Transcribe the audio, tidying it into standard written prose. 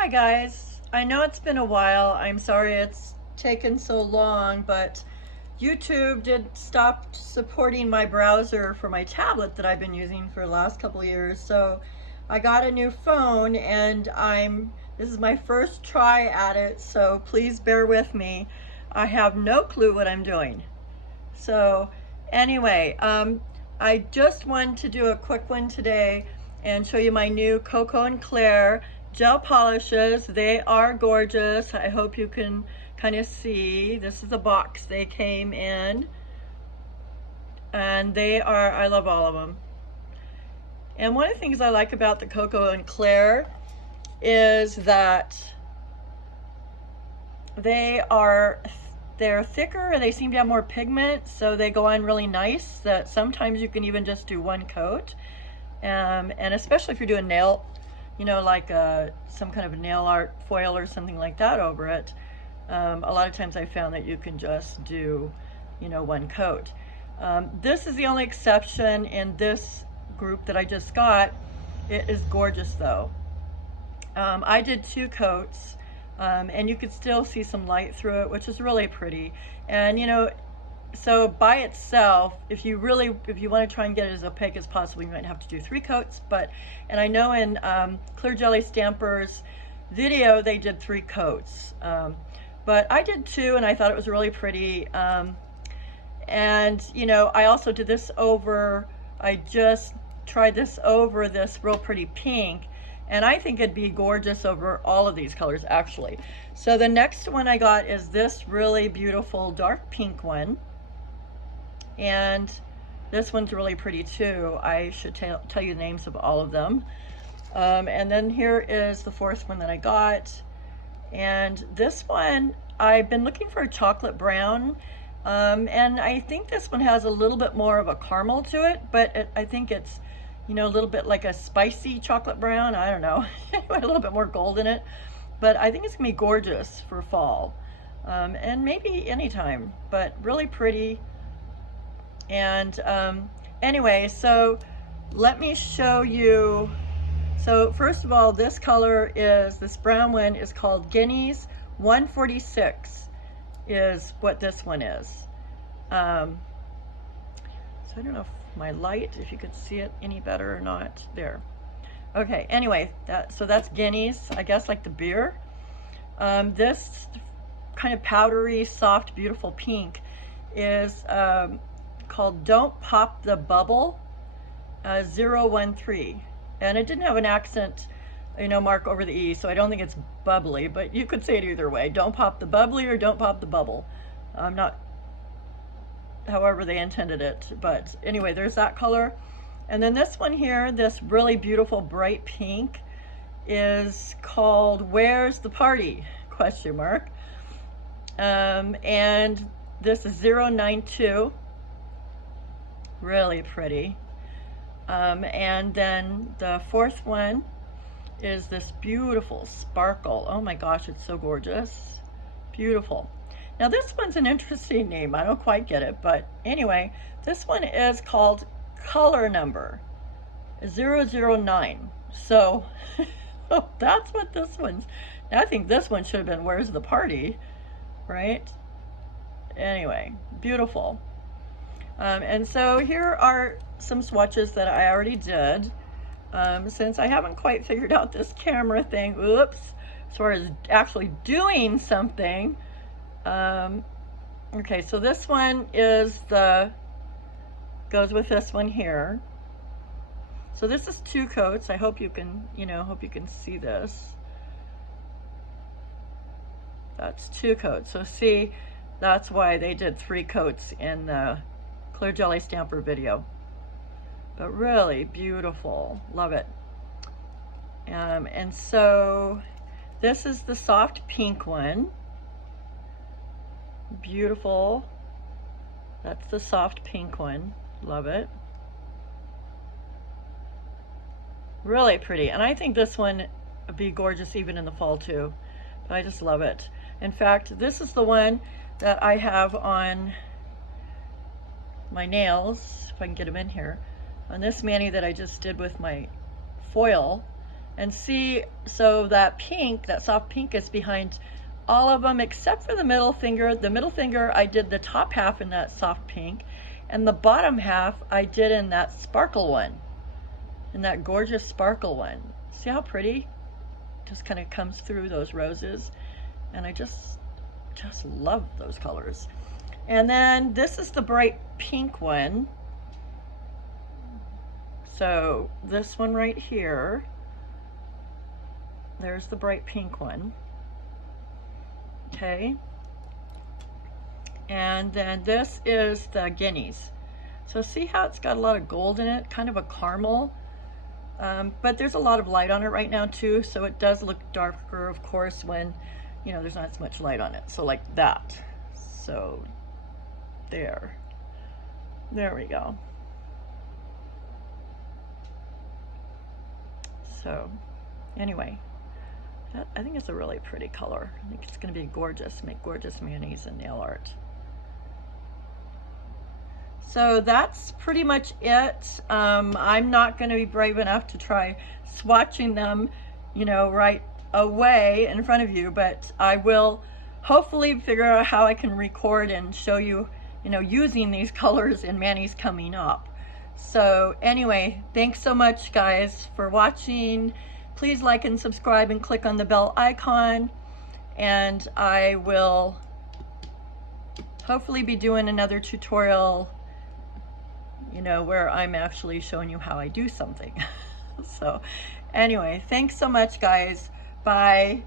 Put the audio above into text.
Hi guys, I know it's been a while. I'm sorry it's taken so long, but YouTube did stop supporting my browser for my tablet that I've been using for the last couple of years. So I got a new phone and this is my first try at it, so please bear with me. I have no clue what I'm doing. So anyway, I just wanted to do a quick one today and show you my new Koko Claire gel polishes. They are gorgeous. I hope you can kind of see. This is the box they came in, and I love all of them. And one of the things I like about the Koko Claire is that they're thicker and they seem to have more pigment, so they go on really nice. That sometimes you can even just do one coat, and especially if you're doing nail, like some kind of nail art foil or something like that over it. A lot of times I found that you can just do, one coat. This is the only exception in this group that I just got. It is gorgeous though. I did 2 coats. And you could still see some light through it, which is really pretty. And so by itself, if you want to try and get it as opaque as possible, you might have to do 3 coats. And I know in Clear Jelly Stamper's video, they did 3 coats. But I did 2, and I thought it was really pretty. And I also did this over, I just tried this over this real pretty pink. And I think it'd be gorgeous over all of these colors, actually. So the next one I got is this really beautiful dark pink one. And this one's really pretty too. I should tell you the names of all of them. And then here is the 4th one that I got. And this one, I've been looking for a chocolate brown. And I think this one has a little bit more of a caramel to it, but I think it's a little bit like a spicy chocolate brown. I don't know. A little bit more gold in it. But I think it's going to be gorgeous for fall. And maybe anytime, but really pretty. And anyway, so let me show you. So first of all, this brown one is called Guineas 146 is what this one is. So I don't know if my light, if you could see it any better or not. There. Okay, anyway, so that's Guineas, I guess, like the beer. This kind of powdery, soft, beautiful pink is called Don't Pop the Bubble 013. And it didn't have an accent, mark over the E, so I don't think it's bubbly, but you could say it either way. Don't pop the bubbly or don't pop the bubble. I'm not however they intended it, but anyway, there's that color. And then this one here, this really beautiful bright pink, is called Where's the Party? ? And this is 092, really pretty. And then the 4th one is this beautiful sparkle. Oh my gosh, it's so gorgeous, beautiful. Now this one's an interesting name. I don't quite get it, but anyway, this one is called Color Number 009. So that's what this one's. I think this one should have been Where's the Party, right? Anyway, beautiful. And so here are some swatches that I already did. Since I haven't quite figured out this camera thing, oops, as far as actually doing something. Okay, so this one goes with this one here. So this is 2 coats. I hope you can, see this. That's 2 coats. So see, that's why they did 3 coats in the Clear Jelly Stamper video. But really beautiful, love it. And so this is the soft pink one. Beautiful. That's the soft pink one. Love it. Really pretty. And I think this one would be gorgeous even in the fall too. But I just love it. In fact, this is the one that I have on my nails, if I can get them in here, on this mani that I just did with my foil. And see, so that pink, that soft pink is behind all of them except for the middle finger. The middle finger, I did the top half in that soft pink, and the bottom half I did in that sparkle one, in that gorgeous sparkle one. See how pretty? Just kind of comes through those roses, and I just love those colors. And then this is the bright pink one. So this one right here, there's the bright pink one. Okay. And then this is the guineas. So see how it's got a lot of gold in it, kind of a caramel. But there's a lot of light on it right now too, so it does look darker, of course, when, you know, there's not as much light on it. So like that. So there we go. So anyway, I think it's a really pretty color. I think it's going to be gorgeous, make gorgeous mayonnaise and nail art. So that's pretty much it. I'm not going to be brave enough to try swatching them, you know, right away in front of you, but I will hopefully figure out how I can record and show you, you know, using these colors in mayonnaise coming up. So anyway, thanks so much guys for watching. Please like and subscribe and click on the bell icon, and I will hopefully be doing another tutorial, you know, where I'm actually showing you how I do something. So anyway, thanks so much guys. Bye.